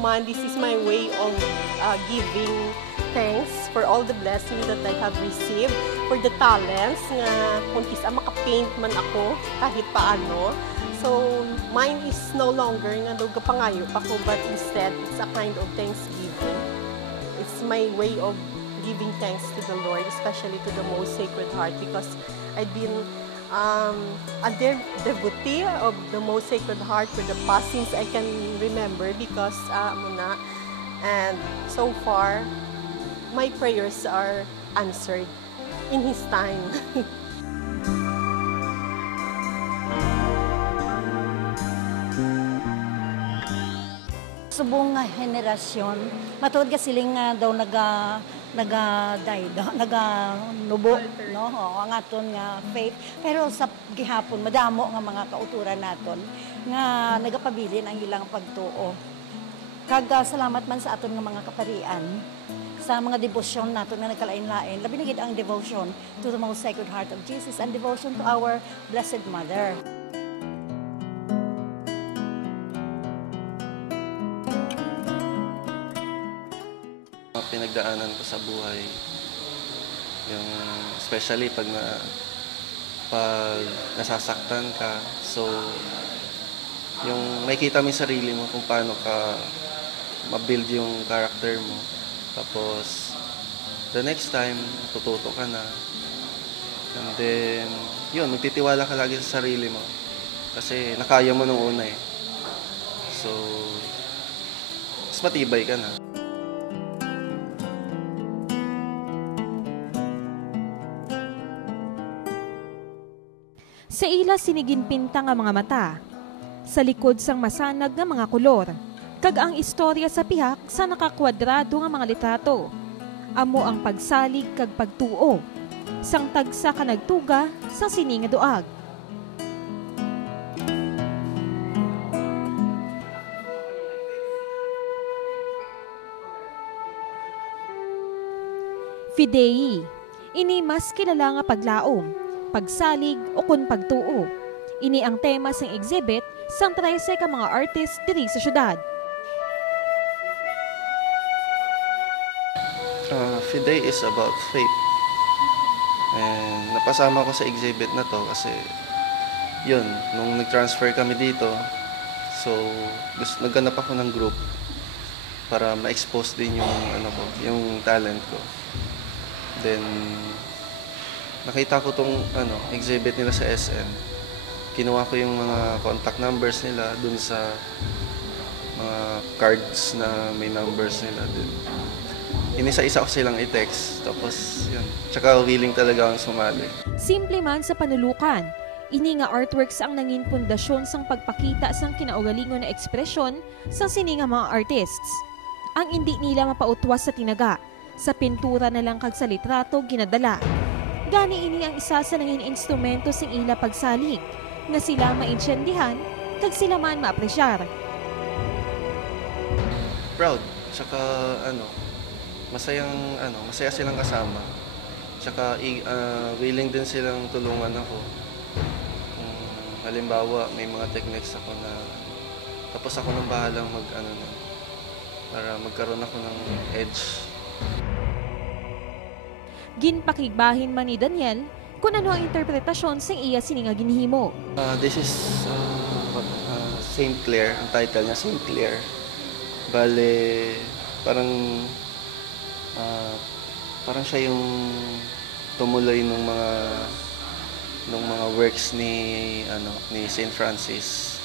naman, this is my way of giving thanks for all the blessings that I have received, for the talents nga kung kisa makapaint man ako kahit paano. So, mine is no longer nga daw kapangayo pa ko, but instead, it's a kind of thanksgiving. It's my way of giving thanks to the Lord, especially to the Most Sacred Heart, because I've been a devotee of the Most Sacred Heart for the past since I can remember, because and so far, my prayers are answered in His time. Subong nga henerasyon, matuod ka siling nga daw naganubo, no? Ang aton nga faith. Pero sa gihapon, madamo nga mga kauturan naton nga nagapabilin ang ilang pagtuo. Kaga salamat man sa aton nga mga kaparian, sa mga debosyon naton nga nagkalain-lain, labi na gid ang devotion to the Most Sacred Heart of Jesus and devotion to our Blessed Mother. Pinagdaanan ko sa buhay, yung especially pag nasasaktan ka, so yung makikita mo yung sarili mo kung paano ka ma-build yung character mo, tapos the next time tututo ka na, and then yun, magtitiwala ka lagi sa sarili mo kasi nakaya mo nung una so mas matibay ka na. Sa ila siniginpinta nga mga mata, sa likod sang masanag nga mga kolor, kag ang istorya sa pihak sa nakakwadrado nga mga litrato. Amo ang pagsalig kag pagtuo, sang tagsa ka nagtuga sa sini nga duag. Fidei, ini mas kilala nga paglaom, pagsalig o kun pagtuo. Ini ang tema sang exhibit sang 13 ka mga artist diri sa syudad. Fidei is about faith. And napasama ko sa exhibit na to kasi yun, nung nag-transfer kami dito, so nagganap ako ng group para ma-expose din yung talent ko. Then nakita ko tong exhibit nila sa SM. Kinuha ko yung mga contact numbers nila dun sa mga cards na may numbers nila dun. Inisa-isa ko silang i-text, tapos yun. Tsaka willing talaga ang sumali. Simple man sa panulukan, ini nga artworks ang nangin pundasyon sang pagpakita sang kinaugalingon na ekspresyon sang sini nga mga artists. Ang hindi nila mapautwas sa tinaga, sa pintura na lang kag sa litrato ginadala. Gani ini ang isa sa nangin instrumento sing ila pagsalig, nga sila maintindihan kag sila man maapresyar. Proud, tsaka masaya silang kasama. Tsaka willing din silang tulungan ako. Halimbawa, may mga techniques ako na tapos ako nang bahalang para magkaroon ako ng edge. Ginpakigbahin man ni Daniel kung ano ang interpretasyon sing iya sininga ginhimo. This is Saint Clair, ang title niya Saint Clair. Bale, parang siya yung tumuloy ng mga works ni Saint Francis.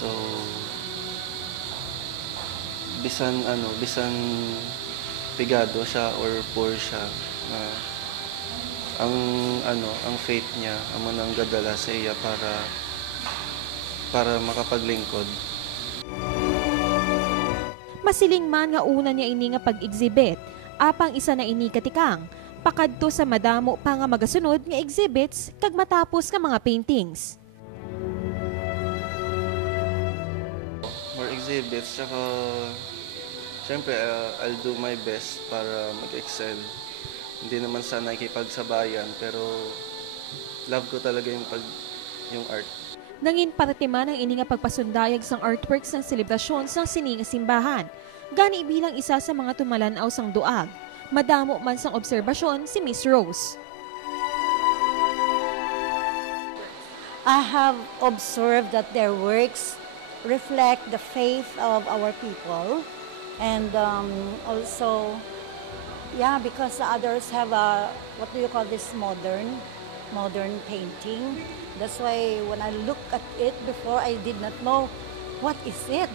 So bisan pigado siya or poor siya, ang faith niya amo nang gadala sa iya para makapaglingkod. Masiling man nga una niya ini nga pag-exhibit, apang isa na ini katikang pakadto sa madamo pa nga magasunod nga exhibits kag matapos nga mga paintings. More exhibits, tsaka siyempre, I'll do my best para mag-excel. Hindi naman sana ikipagsabayan, pero love ko talaga yung art. Nangin parte man ang ini nga pagpasundayag sang artworks ng selebrasyon sang sini nga simbahan. Gani bilang isa sa mga tumalanaw sang duag. Madamo man sang obserbasyon si Miss Rose. I have observed that their works reflect the faith of our people, and also, yeah, because the others have a, what do you call this, modern painting. That's why when I look at it before, I did not know what is it.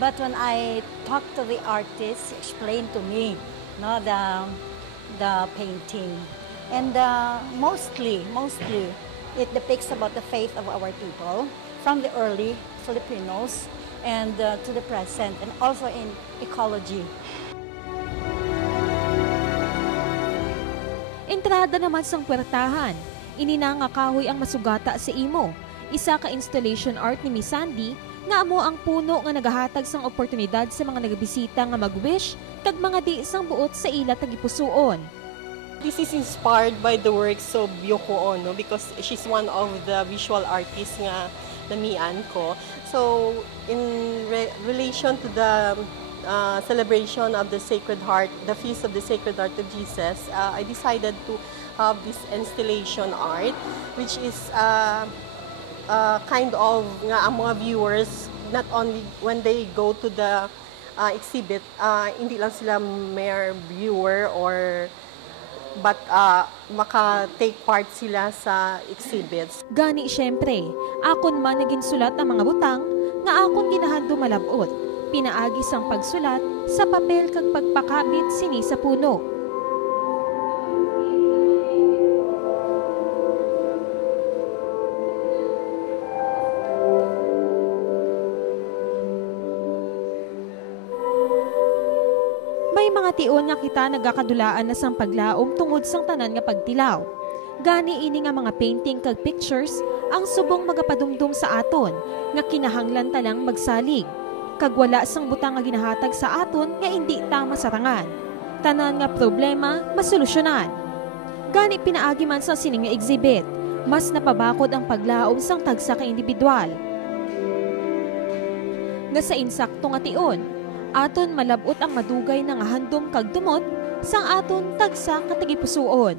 But when I talked to the artist, he explained to me, no, the painting, and mostly it depicts about the faith of our people from the early Filipinos and to the present, and also in ecology. Entrada naman sang puwertahan, ininanga kahoy ang masugata sa imo. Isa ka installation art ni Miss Sandy nga amo ang puno nga nagahatag sang oportunidad sa mga nagabisita nga mag-wish kag mga di sang buot sa ila tagipusoon. This is inspired by the works of Yoko Ono because she's one of the visual artists nga namian ko. So, in relation to the celebration of the Sacred Heart, the Feast of the Sacred Heart of Jesus, I decided to have this installation art, which is kind of nga ang mga viewers, not only when they go to the exhibit, hindi lang sila mere viewer or but maka-take part sila sa exhibits. Gani syempre, akon man naging sulat ang mga butang nga akon ginahadto malabot. Pinaagi sang pagsulat sa papel kag pagpakabit sini sa puno. May mga tion nga kita nagakadulaan na sang paglaom tungod sang tanan nga pagtilaw. Gani ini nga mga painting kag pictures ang subong magapadumdum sa aton nga kinahanglan talang magsalig. Kag wala sang butang nga ginahatag sa aton nga hindi tama sa tangan. Tanan nga problema masolusyonan. Gani pinaagi man sa sining nga exhibit, mas napabakod ang paglaom sang tagsa ka individual. Nga sa insakto nga tion, aton malabot ang madugay na nga handom kag dumot sang aton tagsa ka tagipusoon.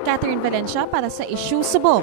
Catherine Valencia para sa Issue Subong.